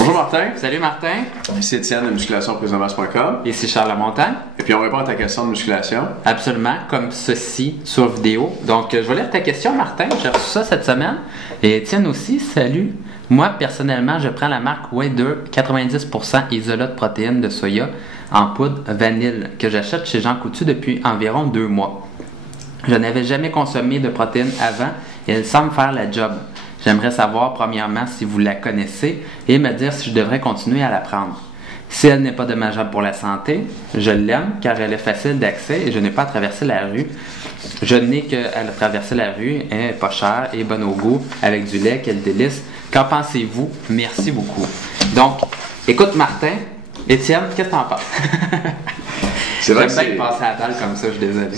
Bonjour Martin. Salut Martin. Ici Étienne de musculationprisedemasse.com. Ici Charles Lamontagne. Et puis on répond à ta question de musculation. Absolument, comme ceci sur vidéo. Donc je vais lire ta question Martin, j'ai reçu ça cette semaine. Et Étienne aussi, salut. Moi personnellement, je prends la marque Wader 90% isolat de protéines de soya en poudre vanille que j'achète chez Jean Coutu depuis environ 2 mois. Je n'avais jamais consommé de protéines avant et elle semble faire la job. J'aimerais savoir premièrement si vous la connaissez et me dire si je devrais continuer à la prendre. Si elle n'est pas dommageable pour la santé, je l'aime car elle est facile d'accès et je n'ai pas à traverser la rue. Je n'ai qu'à traverser la rue, elle est pas chère et bonne au goût, avec du lait, quel délice. Qu'en pensez-vous? Merci beaucoup. Donc, écoute Martin, Étienne, qu'est-ce que t'en penses? C'est vrai J'aime que bien passer à la balle comme ça, je suis désolé.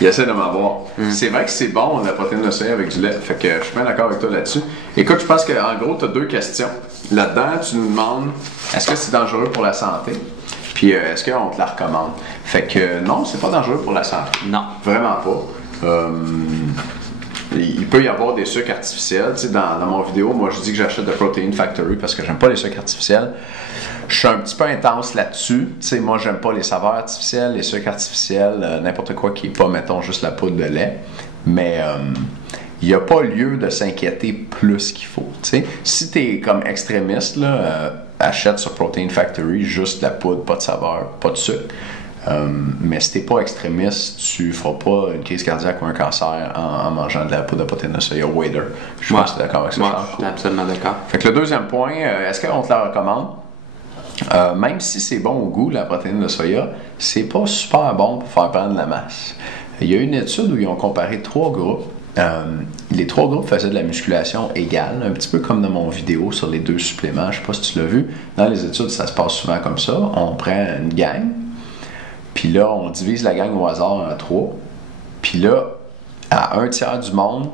Il essaie de m'avoir. C'est vrai que c'est bon la protéine de soya avec du lait. Fait que je suis bien d'accord avec toi là-dessus. Écoute, je pense qu'en gros, tu as 2 questions. Là-dedans, tu nous demandes est-ce que c'est dangereux pour la santé? Puis est-ce qu'on te la recommande? Fait que non, c'est pas dangereux pour la santé. Non. Vraiment pas. Il peut y avoir des sucres artificiels. Tu sais, dans mon vidéo, moi je dis que j'achète de Protein Factory parce que j'aime pas les sucres artificiels. Je suis un petit peu intense là-dessus. Tu sais, moi j'aime pas les saveurs artificielles, les sucres artificiels, n'importe quoi qui est pas, mettons, juste la poudre de lait. Mais il n'y a pas lieu de s'inquiéter plus qu'il faut. Tu sais. Si tu es comme extrémiste, là, achète sur Protein Factory juste la poudre, pas de saveur, pas de sucre. Mais si t'es pas extrémiste, tu feras pas une crise cardiaque ou un cancer en mangeant de la poudre de protéines de soya Wader. Je suis pas d'accord avec ça. Moi, je suis absolument d'accord. Fait que le deuxième point, est-ce qu'on te la recommande? Même si c'est bon au goût, la protéine de soya, c'est pas super bon pour faire prendre de la masse. Il y a une étude où ils ont comparé 3 groupes. Les 3 groupes faisaient de la musculation égale, un petit peu comme dans mon vidéo sur les 2 suppléments. Je sais pas si tu l'as vu. Dans les études, ça se passe souvent comme ça. On prend une gang. Puis là, on divise la gang au hasard en 3. Puis là, à 1/3 du monde,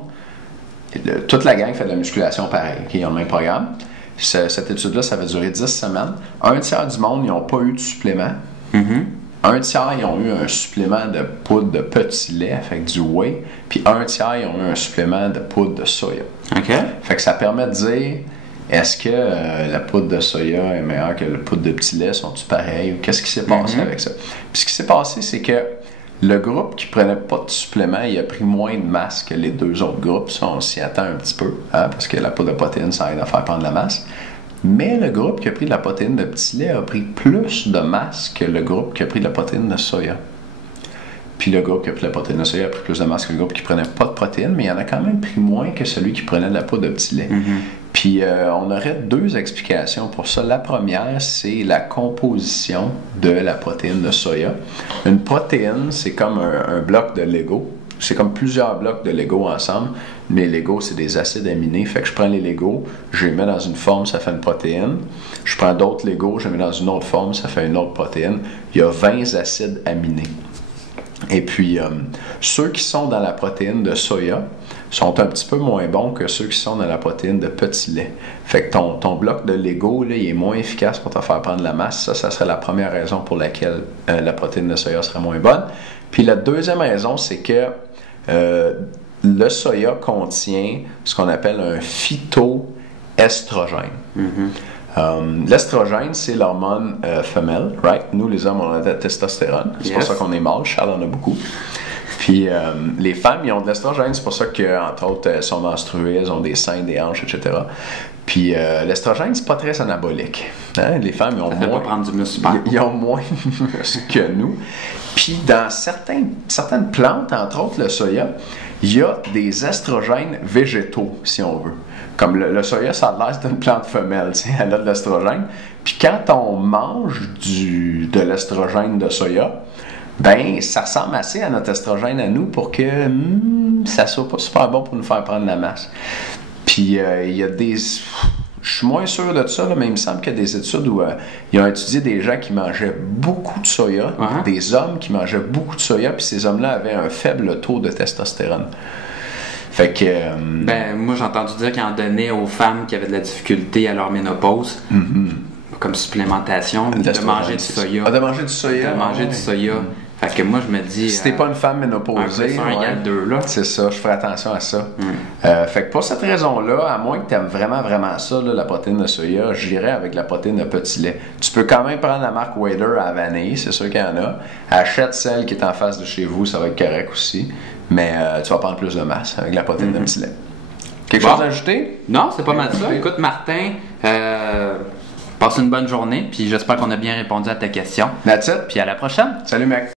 toute la gang fait de la musculation pareil. Ils ont le même programme. Cette étude-là, ça va durer 10 semaines. 1/3 du monde, ils n'ont pas eu de supplément. 1/3, ils ont eu un supplément de poudre de petit lait avec du whey. Puis 1/3, ils ont eu un supplément de poudre de soya. OK. Fait que ça permet de dire... Est-ce que la poudre de soya est meilleure que la poudre de petit lait? Sont-ils pareils? Qu'est-ce qui s'est passé avec ça? Puis ce qui s'est passé, c'est que le groupe qui prenait pas de supplément, il a pris moins de masse que les 2 autres groupes. Ça, on s'y attend un petit peu, hein, parce que la poudre de protéines, ça aide à faire prendre de la masse. Mais le groupe qui a pris de la protéine de petit lait a pris plus de masse que le groupe qui a pris de la protéine de soya. Puis le groupe qui a pris de la protéine de soya a pris plus de masse que le groupe qui prenait pas de protéines, mais il en a quand même pris moins que celui qui prenait de la poudre de petit lait. Puis on aurait 2 explications pour ça. La première, c'est la composition de la protéine de soya. Une protéine, c'est comme un bloc de Lego. C'est comme plusieurs blocs de Lego ensemble. Mais Lego, c'est des acides aminés. Fait que je prends les Lego, je les mets dans une forme, ça fait une protéine. Je prends d'autres Lego, je les mets dans une autre forme, ça fait une autre protéine. Il y a 20 acides aminés. Et puis, ceux qui sont dans la protéine de soya sont un petit peu moins bons que ceux qui sont dans la protéine de petit lait. Fait que ton bloc de Lego, là, il est moins efficace pour te faire prendre de la masse. Ça serait la première raison pour laquelle la protéine de soya serait moins bonne. Puis la deuxième raison, c'est que le soya contient ce qu'on appelle un phytoestrogène. L'estrogène, c'est l'hormone femelle, right? Nous, les hommes, on a de la testostérone. C'est pour ça qu'on est mâle. Charles en a beaucoup. Puis les femmes, ils ont de l'estrogène. C'est pour ça qu'entre autres, elles sont menstruées, elles ont des seins, des hanches, etc. Puis l'estrogène, c'est pas très anabolique. Hein? Les femmes, ils ont moins... Pas prendre du muscle. Ils ont moins de muscle que nous. Puis dans certaines plantes, entre autres le soya, il y a des estrogènes végétaux, si on veut. Comme le soya, ça a l'air d'une plante femelle, tu sais, elle a de l'estrogène. Puis quand on mange de l'estrogène de soya, ben ça ressemble assez à notre estrogène à nous pour que ça soit pas super bon pour nous faire prendre la masse. Puis il y a des... Je suis moins sûr de ça, là, mais il me semble qu'il y a des études où ils ont étudié des gens qui mangeaient beaucoup de soya, des hommes qui mangeaient beaucoup de soya, puis ces hommes-là avaient un faible taux de testostérone. Fait que... moi, j'ai entendu dire qu'ils en donnaient aux femmes qui avaient de la difficulté à leur ménopause, comme supplémentation, de manger du soya. De manger du soya. De manger du soya. Fait que moi, je me dis... Si t'es pas une femme ménopausée, 1 + 1 = 2, là. c'est ça, je ferai attention à ça. Fait que pour cette raison-là, à moins que tu aimes vraiment, vraiment ça, là, la protéine de soya, j'irais avec la protéine de petit lait. Tu peux quand même prendre la marque Wader à vanille, c'est sûr qu'il y en a. Achète celle qui est en face de chez vous, ça va être correct aussi. Mais tu vas prendre plus de masse avec la protéine de petit lait. Quelque chose à ajouter? Non, c'est pas mal ça. Écoute, Martin, passe une bonne journée, puis j'espère qu'on a bien répondu à ta question. That's it. Puis à la prochaine. Salut, mec.